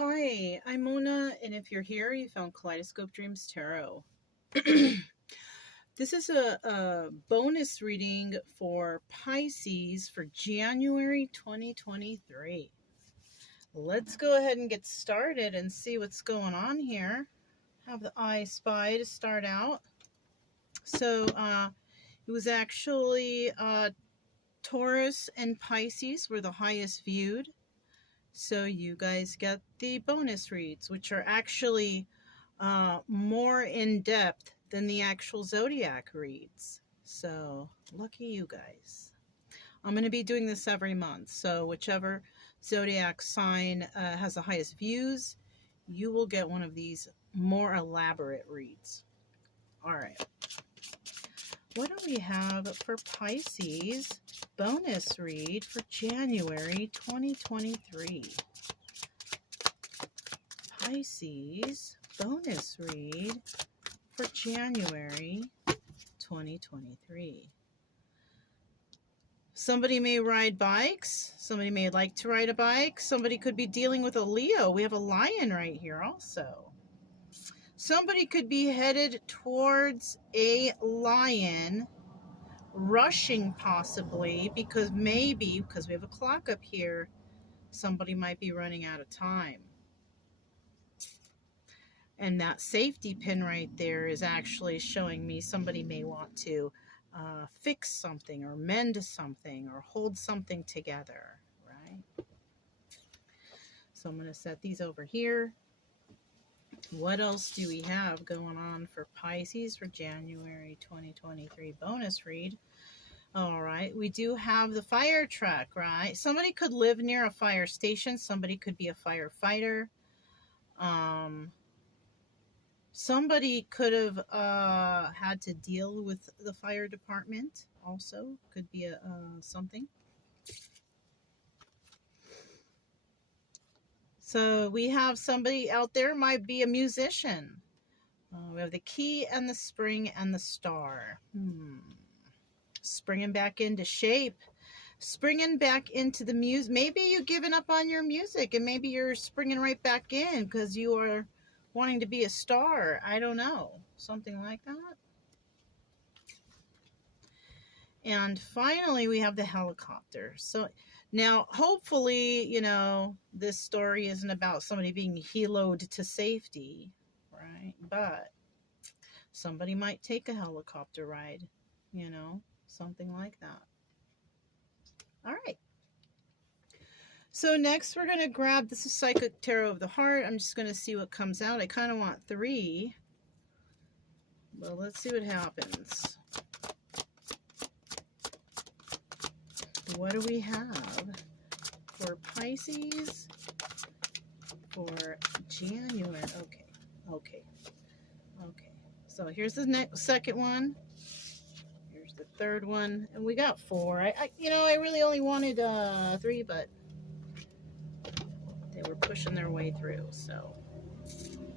Hi, I'm Mona, and if you're here, you found Kaleidoscope Dreams Tarot. This is a bonus reading for Pisces for January 2023. Let's go ahead and get started and see what's going on here. Have the I Spy to start out. So it was actually Taurus and Pisces were the highest viewed. So you guys get the bonus reads, which are actually more in depth than the actual zodiac reads. So lucky you guys. I'm going to be doing this every month. So whichever zodiac sign has the highest views, you will get one of these more elaborate reads. All right. What do we have for Pisces bonus read for January 2023? Pisces bonus read for January 2023. Somebody may ride bikes. Somebody may like to ride a bike. Somebody could be dealing with a Leo. We have a lion right here also. Somebody could be headed towards a lion, rushing possibly, because maybe, because we have a clock up here, somebody might be running out of time. And that safety pin right there is actually showing me somebody may want to fix something or mend something or hold something together, right? So I'm going to set these over here. What else do we have going on for Pisces for January 2023 bonus read? All right, we do have the fire truck, right? Somebody could live near a fire station. Somebody could be a firefighter. Somebody could have had to deal with the fire department also. Could be something. So we have somebody out there, might be a musician. We have the key and the spring and the star. Springing back into shape. Springing back into the music. Maybe you've given up on your music and maybe you're springing right back in because you are wanting to be a star. I don't know. Something like that. And finally, we have the helicopter. So now, hopefully, this story isn't about somebody being heloed to safety, right? But somebody might take a helicopter ride, something like that. All right. So next, we're going to grab, this is Psychic Tarot of the Heart. I'm just going to see what comes out. I kind of want 3. Well, let's see what happens. What do we have for Pisces for January? Okay. So here's the second one. Here's the third one, and we got 4. I really only wanted 3, but they were pushing their way through. So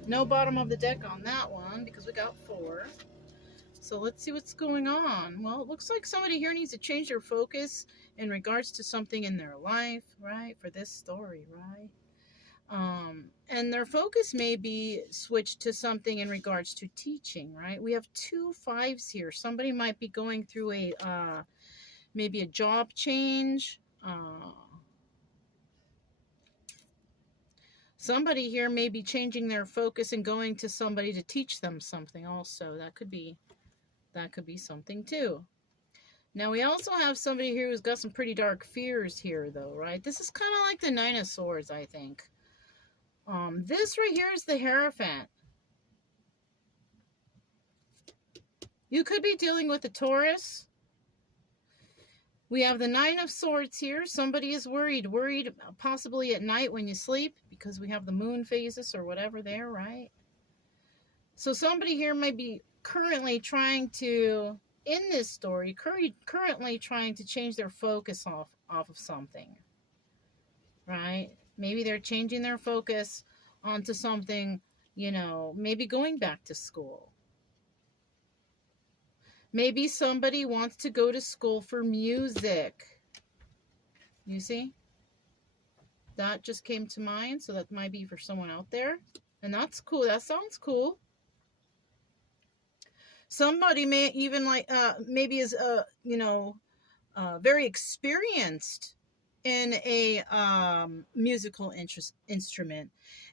no bottom of the deck on that one because we got 4. So let's see what's going on. Well, it looks like somebody here needs to change their focus in regards to something in their life, right? For this story, right? And their focus may be switched to something in regards to teaching, right? We have 2 5s here. Somebody might be going through a maybe a job change. Somebody here may be changing their focus and going to somebody to teach them something also. That could be something too. Now we also have somebody here who's got some pretty dark fears here though, right? This is kind of like the 9 of Swords, I think. This right here is the Hierophant. You could be dealing with a Taurus. We have the 9 of Swords here. Somebody is worried possibly at night when you sleep because we have the moon phases or whatever there, right? So somebody here might be currently trying to, in this story, currently trying to change their focus off of something, right? Maybe they're changing their focus onto something, maybe going back to school. Maybe somebody wants to go to school for music. You see? That just came to mind, so that might be for someone out there. And that's cool. That sounds cool. Somebody may even like maybe is very experienced in a musical instrument,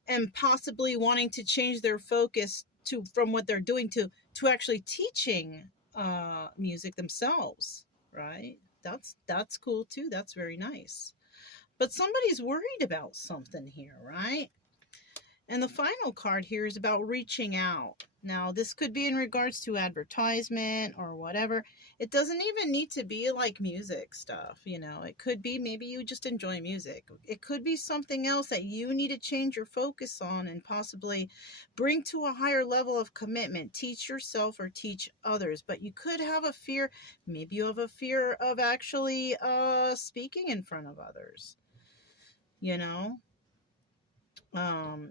and possibly wanting to change their focus to from what they're doing to actually teaching music themselves, right? That's cool too. That's very nice. But somebody's worried about something here, right? And the final card here is about reaching out. Now, this could be in regards to advertisement or whatever. It doesn't even need to be like music stuff, you know. It could be maybe you just enjoy music. It could be something else that you need to change your focus on and possibly bring to a higher level of commitment. Teach yourself or teach others. But you could have a fear, maybe you have a fear of actually speaking in front of others, you know.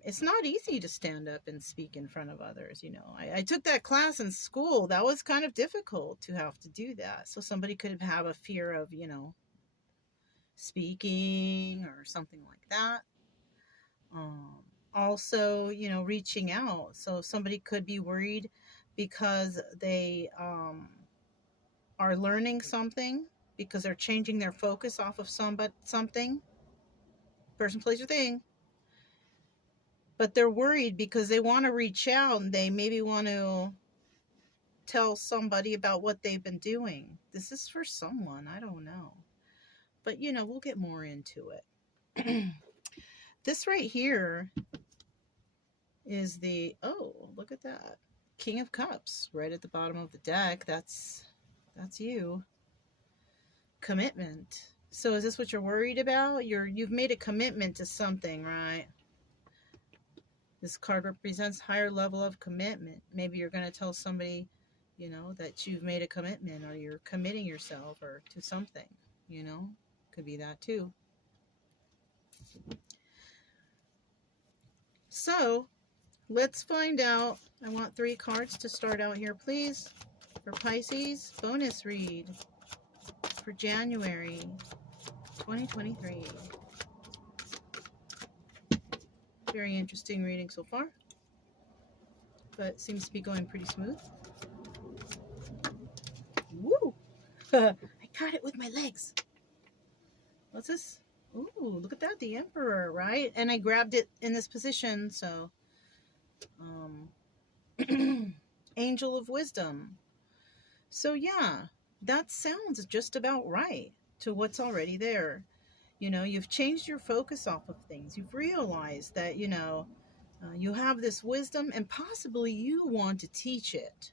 It's not easy to stand up and speak in front of others. You know, I took that class in school. That was kind of difficult to have to do that. So somebody could have a fear of, speaking or something like that. Um, Also, reaching out. So somebody could be worried because they are learning something, because they're changing their focus off of something, person, place, or thing, but they're worried because they want to reach out and they maybe want to tell somebody about what they've been doing. This is for someone, I don't know. But we'll get more into it. This right here is look at that. King of Cups right at the bottom of the deck. That's you. Commitment. So is this what you're worried about? You've made a commitment to something, right? This card represents higher level of commitment. Maybe you're going to tell somebody, that you've made a commitment, or you're committing yourself or to something, could be that too. So let's find out. I want 3 cards to start out here, please, for Pisces bonus read for January 2023. Very interesting reading so far, but seems to be going pretty smooth. Woo! I caught it with my legs. What's this? Ooh, look at that, the Emperor, right? And I grabbed it in this position, so Angel of Wisdom. So yeah, that sounds just about right to what's already there. You've changed your focus off of things. You've realized that, you have this wisdom and possibly you want to teach it.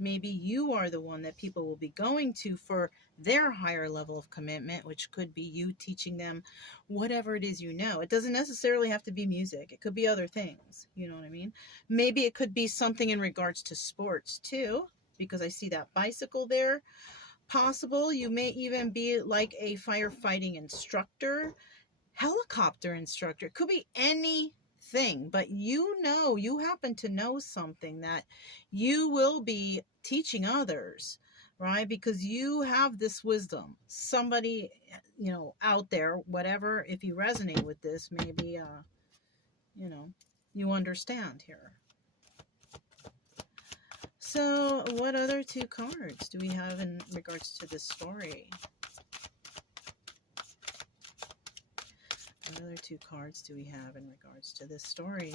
Maybe you are the one that people will be going to for their higher level of commitment, which could be you teaching them whatever it is. It doesn't necessarily have to be music. It could be other things. You know what I mean? Maybe it could be something in regards to sports too, because I see that bicycle there. Possible you may even be like a firefighting instructor, helicopter instructor. It could be anything, but you happen to know something that you will be teaching others, right? Because you have this wisdom. Somebody, out there, whatever, if you resonate with this, maybe, you understand here. So what other 2 cards do we have in regards to this story? What other 2 cards do we have in regards to this story?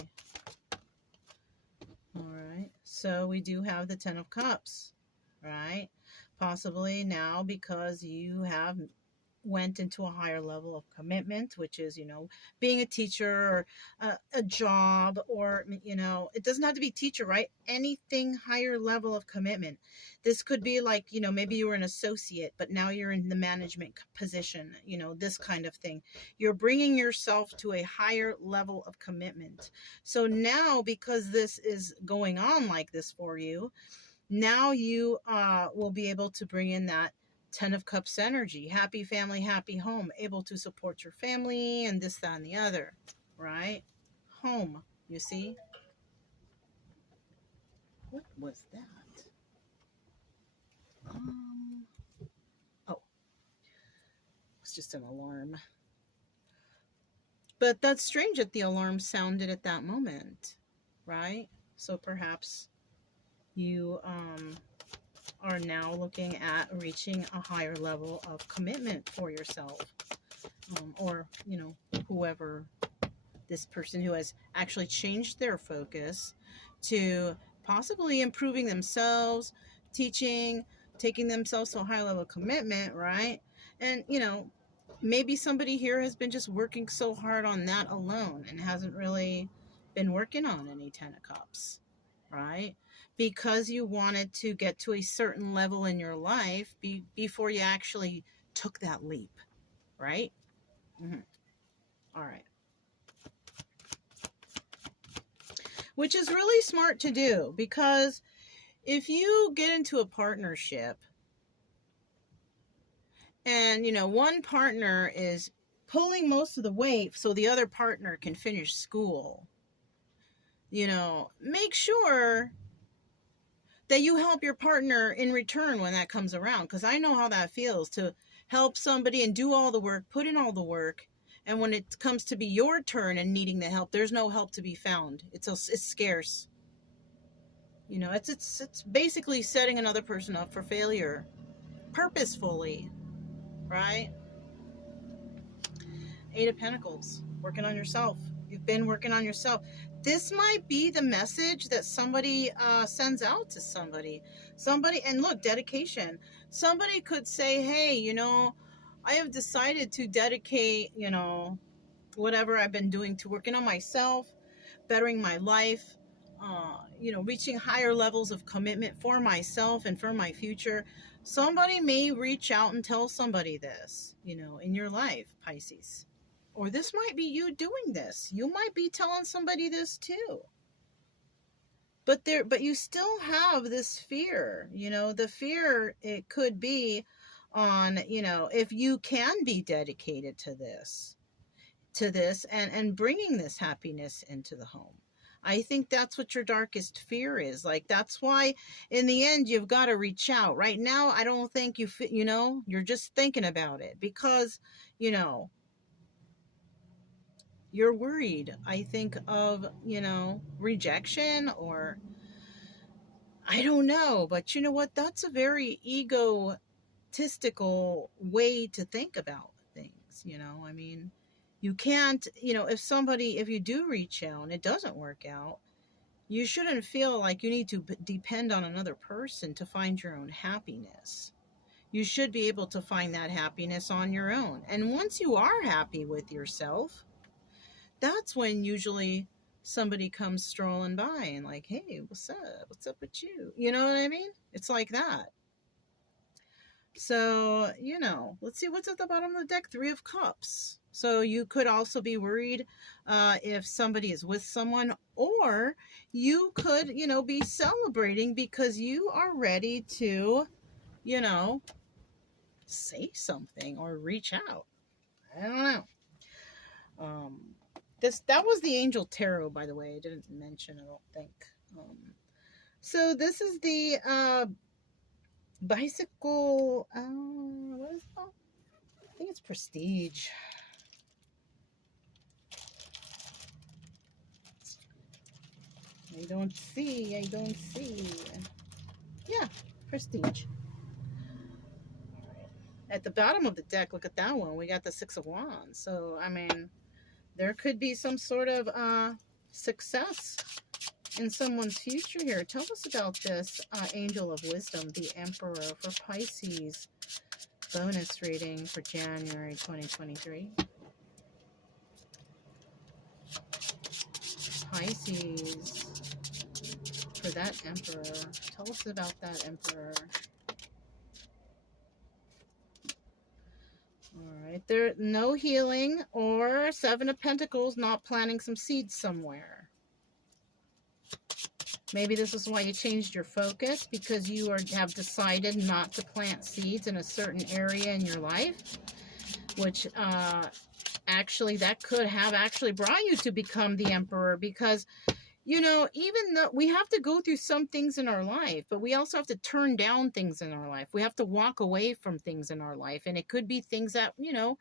All right. So we do have the 10 of Cups, right? Possibly now because you have went into a higher level of commitment, which is, being a teacher or a job, or, it doesn't have to be teacher, right? Anything higher level of commitment. This could be like, maybe you were an associate, but now you're in the management position, this kind of thing. You're bringing yourself to a higher level of commitment. So now, because this is going on like this for you, now you will be able to bring in that 10 of Cups energy. Happy family, happy home. Able to support your family and this, that, and the other, right? Home, you see? What was that? Oh, it's just an alarm. But that's strange that the alarm sounded at that moment, right? So perhaps you are now looking at reaching a higher level of commitment for yourself, or, you know, whoever this person who has actually changed their focus to possibly improving themselves, teaching, taking themselves to a high level of commitment, right? And, you know, maybe somebody here has been just working so hard on that alone and hasn't really been working on any Ten of Cups, right? Because you wanted to get to a certain level in your life before you actually took that leap, right? Mm-hmm. All right. Which is really smart to do, because if you get into a partnership and, you know, one partner is pulling most of the weight so the other partner can finish school, you know, make sure that you help your partner in return when that comes around. Because I know how that feels, to help somebody and do all the work, put in all the work, and when it comes to be your turn and needing the help, there's no help to be found. It's scarce. You know, it's basically setting another person up for failure purposefully, right? Eight of Pentacles, working on yourself. You've been working on yourself. This might be the message that somebody sends out to somebody. And look, dedication. Somebody could say, hey, you know, I have decided to dedicate, you know, whatever I've been doing to working on myself, bettering my life, you know, reaching higher levels of commitment for myself and for my future. Somebody may reach out and tell somebody this, you know, in your life, Pisces. Or this might be you doing this. You might be telling somebody this too. But you still have this fear, you know, the fear, it could be on, you know, if you can be dedicated to this and bringing this happiness into the home. I think that's what your darkest fear is. Like, that's why in the end you've got to reach out. Right now, I don't think you know, you're just thinking about it because, you know, you're worried, I think, of, you know, rejection, or I don't know. But you know what? That's a very egotistical way to think about things, you know? I mean, you can't, you know, if you do reach out and it doesn't work out, you shouldn't feel like you need to depend on another person to find your own happiness. You should be able to find that happiness on your own. And once you are happy with yourself, that's when usually somebody comes strolling by and like, hey, what's up? What's up with you? You know what I mean? It's like that. So, you know, let's see what's at the bottom of the deck. Three of Cups. So you could also be worried if somebody is with someone, or you could, you know, be celebrating because you are ready to, you know, say something or reach out. I don't know. That was the Angel Tarot, by the way. I didn't mention, I don't think. So this is the bicycle. What is it called? I think it's Prestige. I don't see. Yeah, Prestige. At the bottom of the deck, look at that one. We got the Six of Wands. So, I mean, there could be some sort of success in someone's future here. Tell us about this Angel of Wisdom, the Emperor, for Pisces. Bonus reading for January 2023. Pisces, for that Emperor. Tell us about that Emperor. All right, there, no healing, or Seven of Pentacles, not planting some seeds somewhere. Maybe this is why you changed your focus, because you have decided not to plant seeds in a certain area in your life, which actually that could have actually brought you to become the Emperor, because, you know, even though we have to go through some things in our life, but we also have to turn down things in our life. We have to walk away from things in our life, and it could be things that, you know,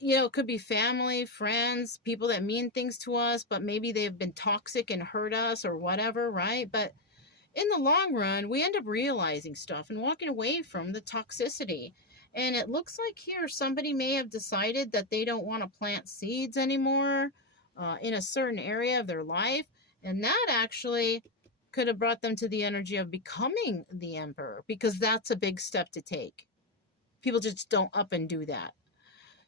you know, it could be family, friends, people that mean things to us, but maybe they've been toxic and hurt us or whatever, right? But in the long run, we end up realizing stuff and walking away from the toxicity. And it looks like here somebody may have decided that they don't want to plant seeds anymore in a certain area of their life. And that actually could have brought them to the energy of becoming the emperor, because that's a big step to take. People just don't up and do that.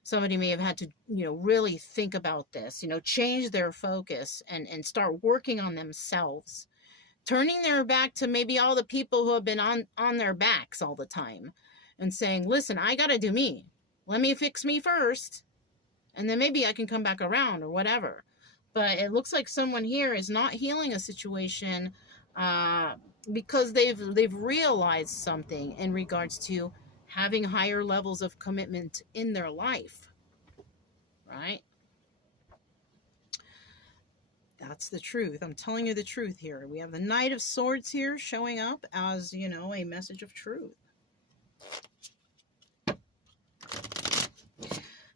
Somebody may have had to, you know, really think about this, you know, change their focus and start working on themselves, turning their back to maybe all the people who have been on their backs all the time and saying, listen, I got to do me. Let me fix me first. And then maybe I can come back around or whatever. But it looks like someone here is not healing a situation because they've realized something in regards to having higher levels of commitment in their life, right? That's the truth. I'm telling you the truth here. We have the Knight of Swords here showing up as, you know, a message of truth.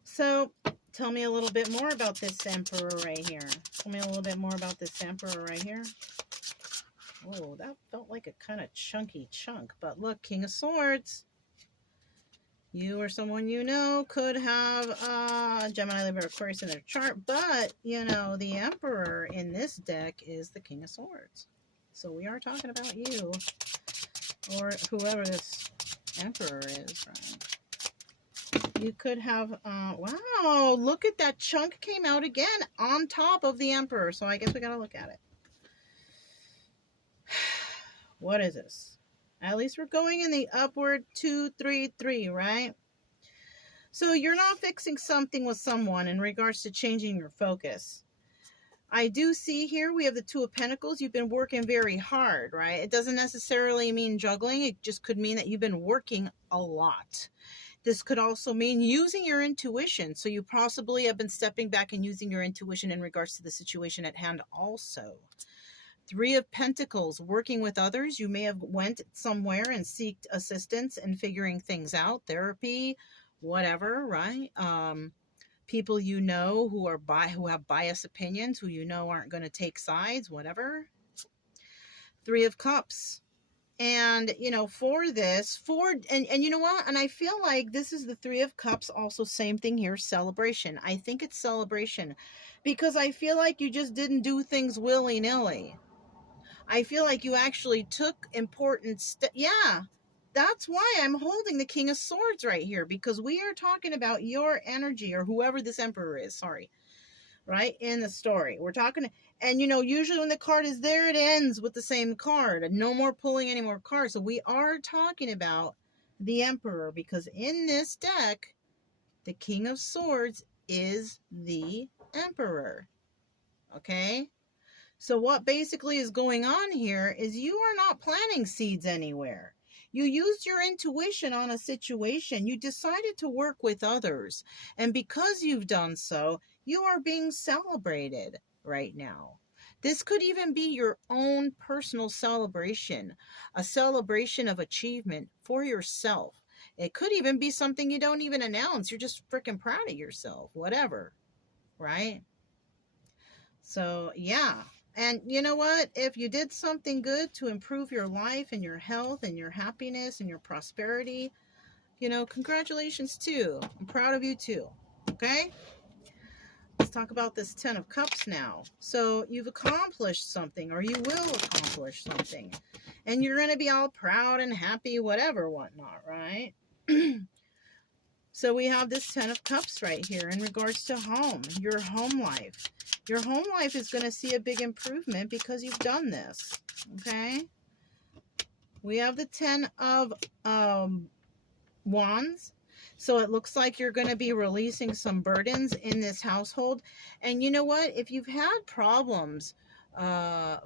So, tell me a little bit more about this Emperor right here. Tell me a little bit more about this Emperor right here. Oh, that felt like a kind of chunky chunk. But look, King of Swords. You or someone you know could have Gemini, Libra, Aquarius in their chart. But, you know, the Emperor in this deck is the King of Swords. So we are talking about you or whoever this Emperor is, right? You could have, wow, look at that chunk came out again on top of the Emperor. So I guess we got to look at it. What is this? At least we're going in the upward 2, 3, 3, right? So you're not fixing something with someone in regards to changing your focus. I do see here we have the Two of Pentacles. You've been working very hard, right? It doesn't necessarily mean juggling. It just could mean that you've been working a lot. This could also mean using your intuition. So you possibly have been stepping back and using your intuition in regards to the situation at hand also. Three of Pentacles, working with others. You may have went somewhere and sought assistance in figuring things out, therapy, whatever, right? People you know who have biased opinions, who you know aren't going to take sides, whatever. Three of Cups. And, you know, for this, and you know what? And I feel like this is the Three of Cups, also same thing here, celebration. I think it's celebration because I feel like you just didn't do things willy-nilly. I feel like you actually took important steps. Yeah, that's why I'm holding the King of Swords right here, because we are talking about your energy, or whoever this Emperor is, sorry, right, in the story. We're talking, and you know, usually when the card is there, it ends with the same card, and no more pulling any more cards. So we are talking about the Emperor, because in this deck, the King of Swords is the Emperor, okay? So what basically is going on here is you are not planting seeds anywhere. You used your intuition on a situation. You decided to work with others. And because you've done so, you are being celebrated right now. This could even be your own personal celebration, a celebration of achievement for yourself. It could even be something you don't even announce. You're just freaking proud of yourself, whatever, right? So, yeah. And you know what? If you did something good to improve your life and your health and your happiness and your prosperity, you know, congratulations too. I'm proud of you too. Okay? Let's talk about this Ten of Cups now. So you've accomplished something, or you will accomplish something. And you're going to be all proud and happy, whatever, whatnot, right? So we have this Ten of Cups right here in regards to home, your home life. Your home life is going to see a big improvement because you've done this, okay? We have the Ten of Wands. So it looks like you're going to be releasing some burdens in this household. And you know what? If you've had problems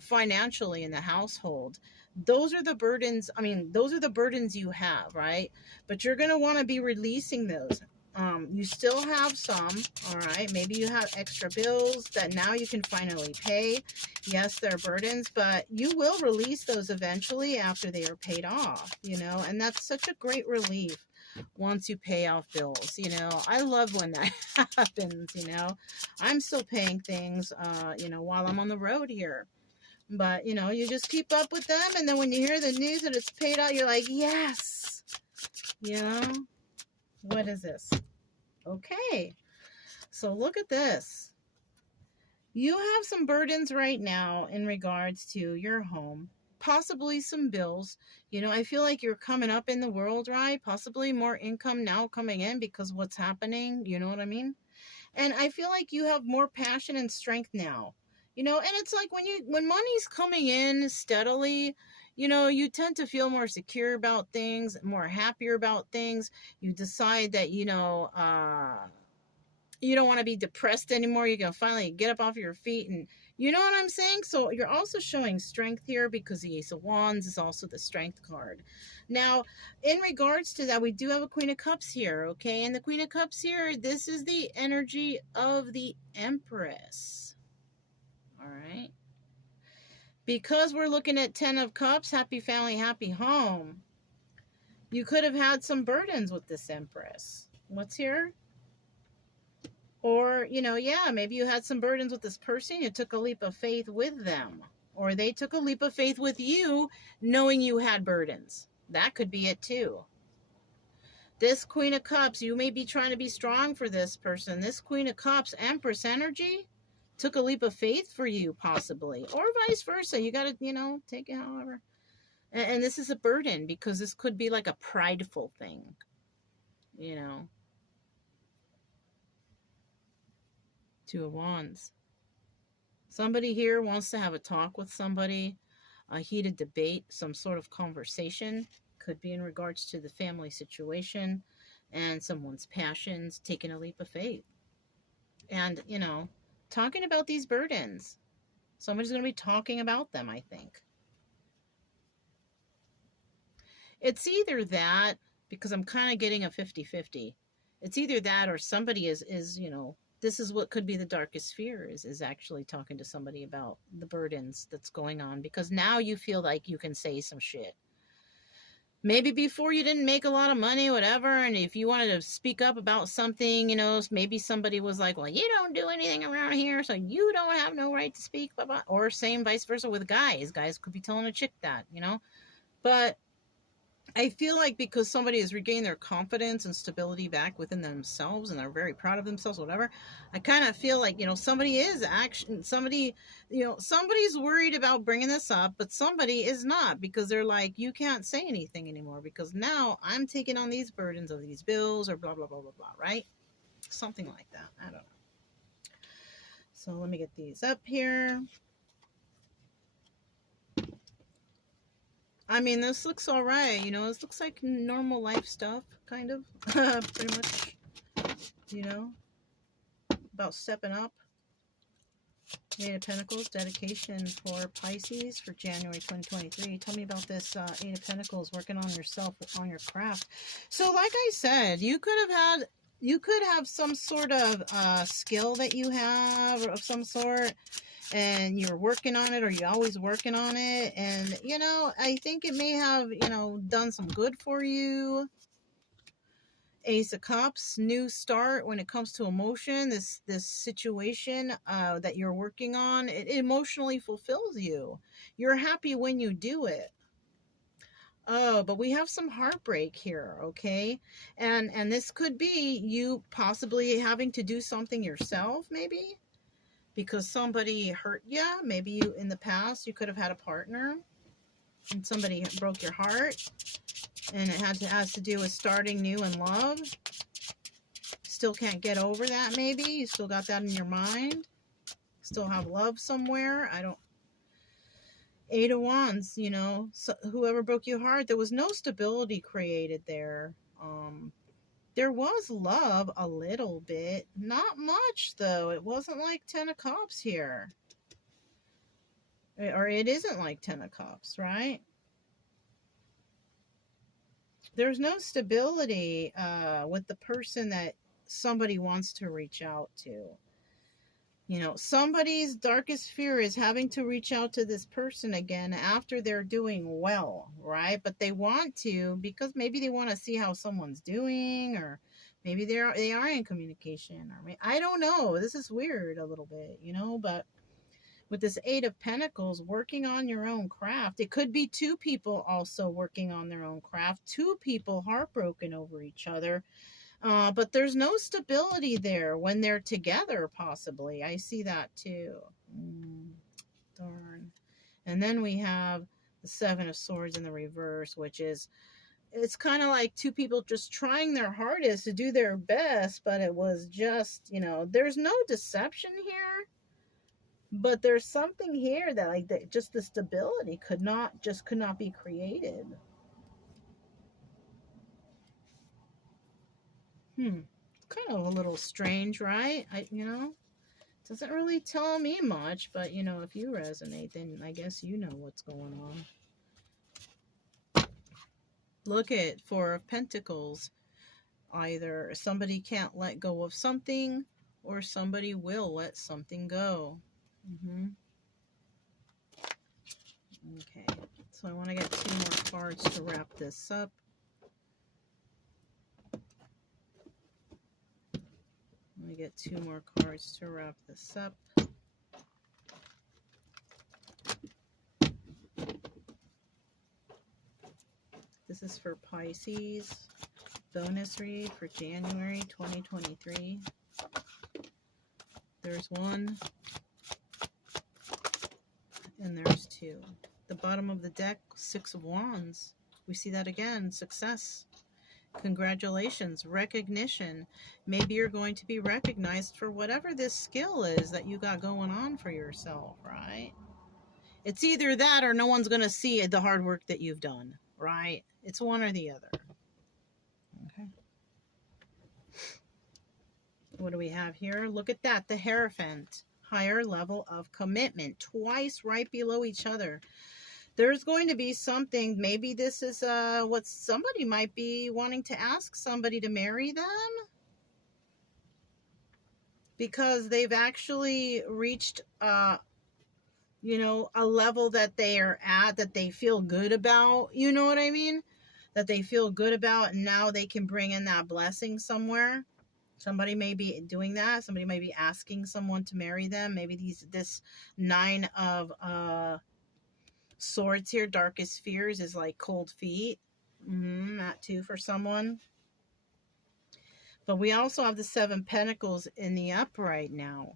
financially in the household, those are the burdens. I mean, those are the burdens you have, right? But you're going to want to be releasing those. You still have some, all right? Maybe you have extra bills that now you can finally pay. Yes, they're burdens, but you will release those eventually after they are paid off, you know? And that's such a great relief. once you pay off bills. You know, I love when that happens, you know. I'm still paying things, you know, while I'm on the road here. But, you know, you just keep up with them. And then when you hear the news that it's paid out, you're like, yes. You know, what is this? Okay. So look at this. You have some burdens right now in regards to your home, possibly some bills. You know, I feel like you're coming up in the world, right? Possibly more income now coming in because of what's happening. You know what I mean? And I feel like you have more passion and strength now. You know, and it's like when money's coming in steadily, you know, you tend to feel more secure about things, more happier about things. You decide that, you don't want to be depressed anymore. You're going to finally get up off your feet. And you know what I'm saying? So you're also showing strength here because the Ace of Wands is also the strength card. Now, in regards to that, we do have a Queen of Cups here, okay? And the Queen of Cups here, this is the energy of the Empress. All right? Because we're looking at 10 of Cups, happy family, happy home, you could have had some burdens with this Empress. What's here? Or, you know, yeah, maybe you had some burdens with this person. You took a leap of faith with them. Or they took a leap of faith with you, knowing you had burdens. That could be it too. This Queen of Cups, you may be trying to be strong for this person. This Queen of Cups, Empress energy, took a leap of faith for you, possibly. Or vice versa. You got to, you know, take it however. And this is a burden because this could be like a prideful thing, you know. Two of Wands. Somebody here wants to have a talk with somebody, a heated debate, some sort of conversation. Could be in regards to the family situation and someone's passions, taking a leap of faith. And, you know, talking about these burdens. Somebody's going to be talking about them, I think. It's either that, because I'm kind of getting a 50-50. It's either that or somebody is, you know, this is what could be the darkest fear is actually talking to somebody about the burdens that's going on, because now you feel like you can say some shit. Maybe before you didn't make a lot of money, whatever, and if you wanted to speak up about something, you know, maybe somebody was like, well, you don't do anything around here, so you don't have no right to speak, blah, blah. Or same vice versa with guys. Guys could be telling a chick that, you know. But I feel like because somebody has regained their confidence and stability back within themselves and they're very proud of themselves, whatever, I kind of feel like, you know, somebody's worried about bringing this up, but somebody is not, because they're like, you can't say anything anymore because now I'm taking on these burdens of these bills or blah, blah, blah, blah, blah, right? Something like that. I don't know. So let me get these up here. I mean, this looks all right. You know, this looks like normal life stuff, kind of. Pretty much, you know, about stepping up. Eight of Pentacles, dedication for Pisces for January 2023. Tell me about this Eight of Pentacles, working on yourself, on your craft. So like I said, you could have some sort of skill that you have of some sort, and you're working on it, or you're always working on it. And, you know, I think it may have, you know, done some good for you. Ace of Cups, new start when it comes to emotion. This situation that you're working on, it emotionally fulfills you. You're happy when you do it. Oh, but we have some heartbreak here, okay? And this could be you possibly having to do something yourself, maybe, because somebody hurt you. Maybe you, in the past, you could have had a partner and somebody broke your heart, and it has to do with starting new in love. Still can't get over that, maybe. You still got that in your mind. Still have love somewhere. I don't... Eight of Wands, you know, so whoever broke your heart, there was no stability created there. There was love a little bit. Not much, though. It wasn't like 10 of Cups here. Or it isn't like 10 of Cups, right? There's no stability with the person that somebody wants to reach out to. You know, somebody's darkest fear is having to reach out to this person again after they're doing well, right? But they want to because maybe they want to see how someone's doing, or maybe they are in communication, or maybe, I don't know. This is weird a little bit, you know, but with this Eight of Pentacles, working on your own craft. It could be two people also working on their own craft, two people heartbroken over each other. But there's no stability there when they're together, possibly. I see that too. Darn. And then we have the Seven of Swords in the reverse, which is, it's kind of like two people just trying their hardest to do their best, but it was just, you know, there's no deception here. But there's something here that, like, that just the stability could not be created. Kind of a little strange, right? You know, doesn't really tell me much, but you know, if you resonate, then I guess you know what's going on. Look at Four of Pentacles. Either somebody can't let go of something, or somebody will let something go. Okay, so I want to get 2 more cards to wrap this up. Let me get 2 more cards to wrap this up. This is for Pisces. Bonus read for January 2023. There's 1. And there's 2. The bottom of the deck, 6 of Wands. We see that again. Success. Congratulations. Recognition. Maybe you're going to be recognized for whatever this skill is that you got going on for yourself, right? It's either that or no one's going to see the hard work that you've done, right? It's one or the other. Okay. What do we have here? Look at that. The Hierophant. Higher level of commitment. Twice right below each other. There's going to be something. Maybe this is what somebody might be wanting to ask somebody to marry them. Because they've actually reached, you know, a level that they are at, that they feel good about. You know what I mean? That they feel good about, and now they can bring in that blessing somewhere. Somebody may be doing that. Somebody may be asking someone to marry them. Maybe this 9 of Swords here, darkest fears, is like cold feet. That too for someone. But we also have the 7 Pentacles in the upright now.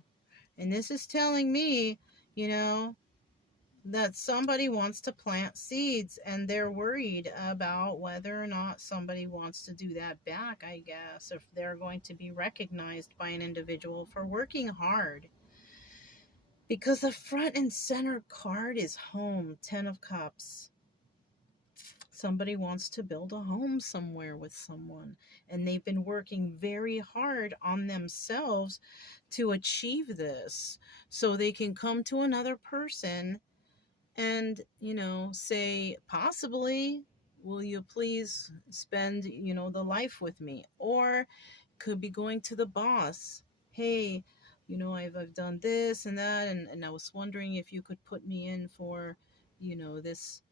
And this is telling me, you know, that somebody wants to plant seeds, and they're worried about whether or not somebody wants to do that back, I guess, if they're going to be recognized by an individual for working hard. Because the front and center card is home, 10 of Cups. Somebody wants to build a home somewhere with someone, and they've been working very hard on themselves to achieve this, so they can come to another person and, you know, say, possibly, will you please spend, you know, the life with me? Or could be going to the boss. Hey, you know, I've done this and that, and I was wondering if you could put me in for, you know, this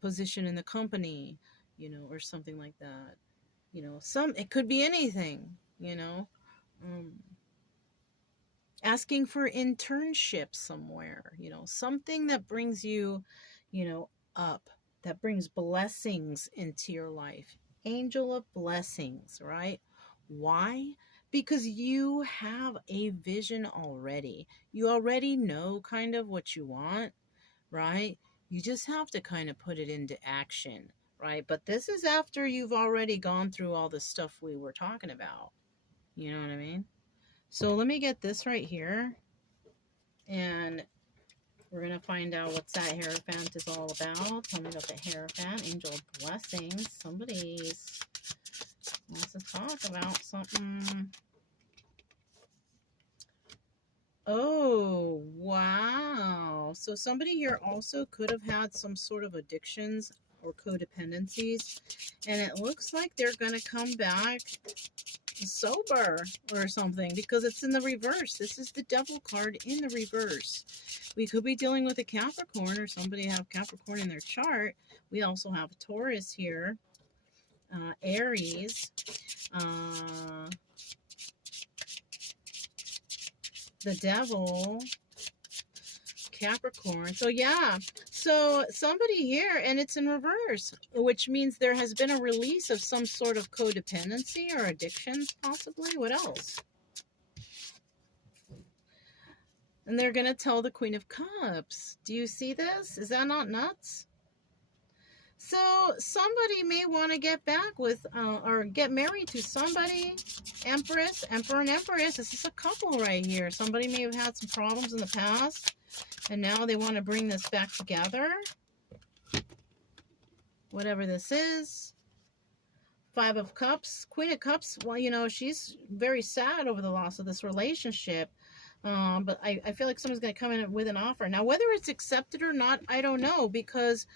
position in the company, you know, or something like that. You know, it could be anything, you know. Asking for internship somewhere, you know, something that brings you, you know, up, that brings blessings into your life. Angel of blessings, right? Why? Because you have a vision already. You already know kind of what you want, right? You just have to kind of put it into action, right? But this is after you've already gone through all the stuff we were talking about. You know what I mean? So let me get this right here, and we're going to find out what that Hierophant is all about. Tell me about the Hierophant. Angel of blessings. Somebody wants to talk about something. Oh, wow. So somebody here also could have had some sort of addictions or codependencies, and it looks like they're going to come back sober or something, because it's in the reverse. This is the devil card in the reverse. We could be dealing with a Capricorn, or somebody have Capricorn in their chart. We also have Taurus here, Aries, the devil, Capricorn. So yeah, so somebody here, and it's in reverse, which means there has been a release of some sort of codependency or addiction, possibly. What else? And they're going to tell the Queen of Cups. Do you see this? Is that not nuts? So somebody may want to get back with or get married to somebody. Empress, Emperor and Empress. This is a couple right here. Somebody may have had some problems in the past, and now they want to bring this back together. Whatever this is. Five of Cups. Queen of Cups, well, you know, she's very sad over the loss of this relationship. But I feel like someone's going to come in with an offer. Now, whether it's accepted or not, I don't know. Because,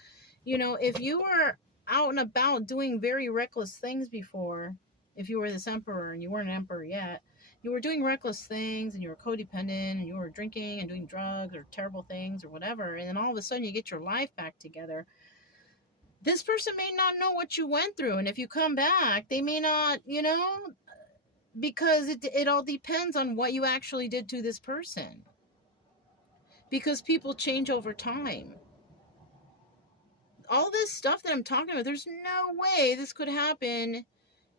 you know, if you were out and about doing very reckless things before, if you were this emperor and you weren't an emperor yet, you were doing reckless things and you were codependent and you were drinking and doing drugs or terrible things or whatever, and then all of a sudden you get your life back together, this person may not know what you went through. And if you come back, they may not, you know, because it all depends on what you actually did to this person. Because people change over time. All this stuff that I'm talking about, there's no way this could happen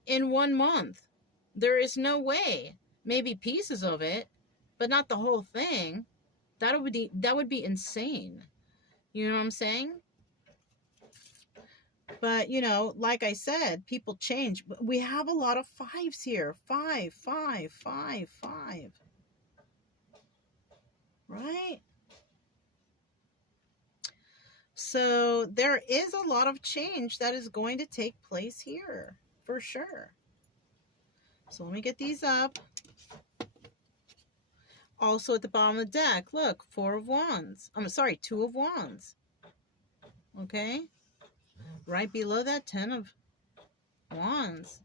in 1 month. There is no way. Maybe pieces of it, but not the whole thing. That would be insane. You know what I'm saying? But, you know, like I said, people change. We have a lot of fives here. 5, 5, 5, 5. Right? So there is a lot of change that is going to take place here, for sure. So let me get these up. Also at the bottom of the deck, look, 4 of Wands. I'm sorry, 2 of Wands. Okay? Right below that, 10 of Wands.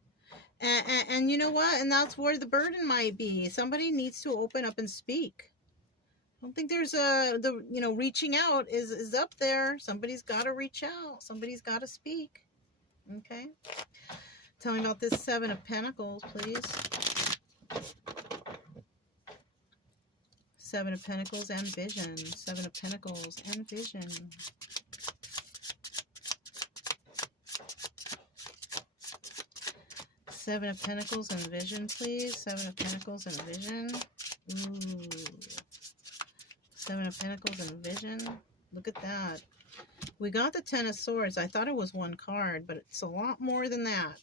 And you know what? And that's where the burden might be. Somebody needs to open up and speak. I don't think there's reaching out is up there. Somebody's got to reach out. Somebody's got to speak. Okay? Tell me about this 7 of Pentacles, please. 7 of Pentacles and Vision. 7 of Pentacles and Vision. Seven of Pentacles and Vision, please. 7 of Pentacles and Vision. Ooh. 7 of Pentacles and Vision. Look at that. We got the 10 of Swords. I thought it was one card, but it's a lot more than that.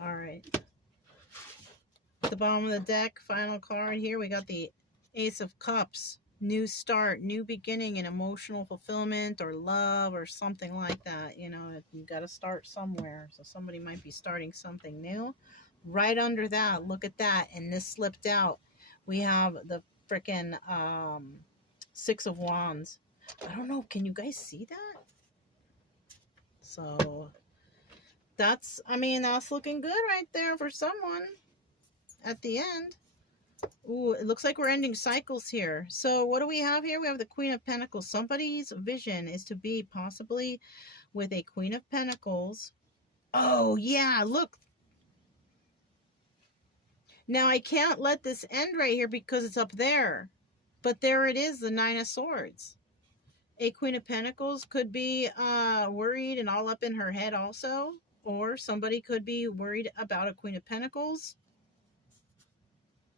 All right. At the bottom of the deck, final card here, we got the Ace of Cups. New start, new beginning, and emotional fulfillment or love or something like that. You know, you got to start somewhere. So somebody might be starting something new. Right under that, look at that. And this slipped out. We have the freaking 6 of Wands. I don't know. Can you guys see that? So that's looking good right there for someone at the end. Ooh, it looks like we're ending cycles here. So what do we have here? We have the Queen of Pentacles. Somebody's vision is to be possibly with a Queen of Pentacles. Oh, yeah, look. Now, I can't let this end right here because it's up there. But there it is, the 9 of Swords. A Queen of Pentacles could be worried and all up in her head also. Or somebody could be worried about a Queen of Pentacles,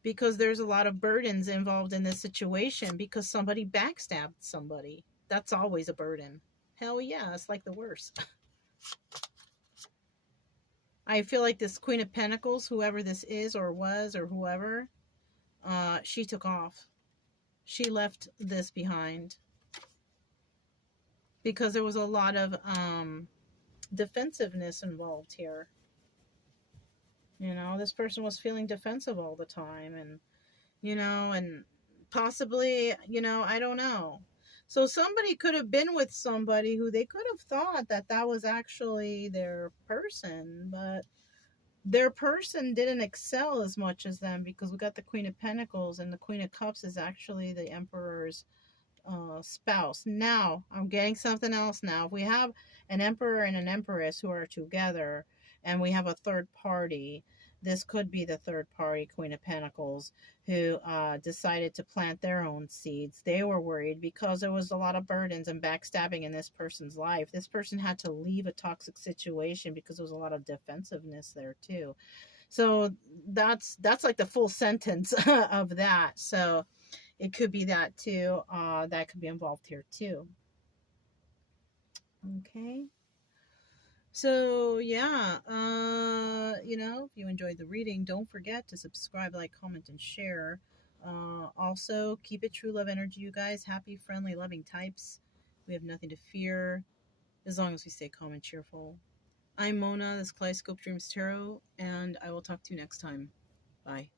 because there's a lot of burdens involved in this situation because somebody backstabbed somebody. That's always a burden. Hell yeah, it's like the worst. I feel like this Queen of Pentacles, whoever this is or was or whoever, she took off. She left this behind. Because there was a lot of defensiveness involved here. You know, this person was feeling defensive all the time, and, you know, and possibly, you know, I don't know. So somebody could have been with somebody who they could have thought that that was actually their person, but their person didn't excel as much as them, because we got the Queen of Pentacles, and the Queen of Cups is actually the Emperor's spouse. Now, I'm getting something else now. If we have an emperor and an empress who are together, and we have a third party, this could be the third party, Queen of Pentacles, who decided to plant their own seeds. They were worried because there was a lot of burdens and backstabbing in this person's life. This person had to leave a toxic situation because there was a lot of defensiveness there too. So that's like the full sentence of that. So it could be that too. That could be involved here too. Okay. So yeah, if you enjoyed the reading, don't forget to subscribe, like, comment, and share. Also, keep it true love energy, you guys. Happy, friendly, loving types. We have nothing to fear as long as we stay calm and cheerful. I'm Mona, this is Kaleidoscope Dreams Tarot, and I will talk to you next time. Bye.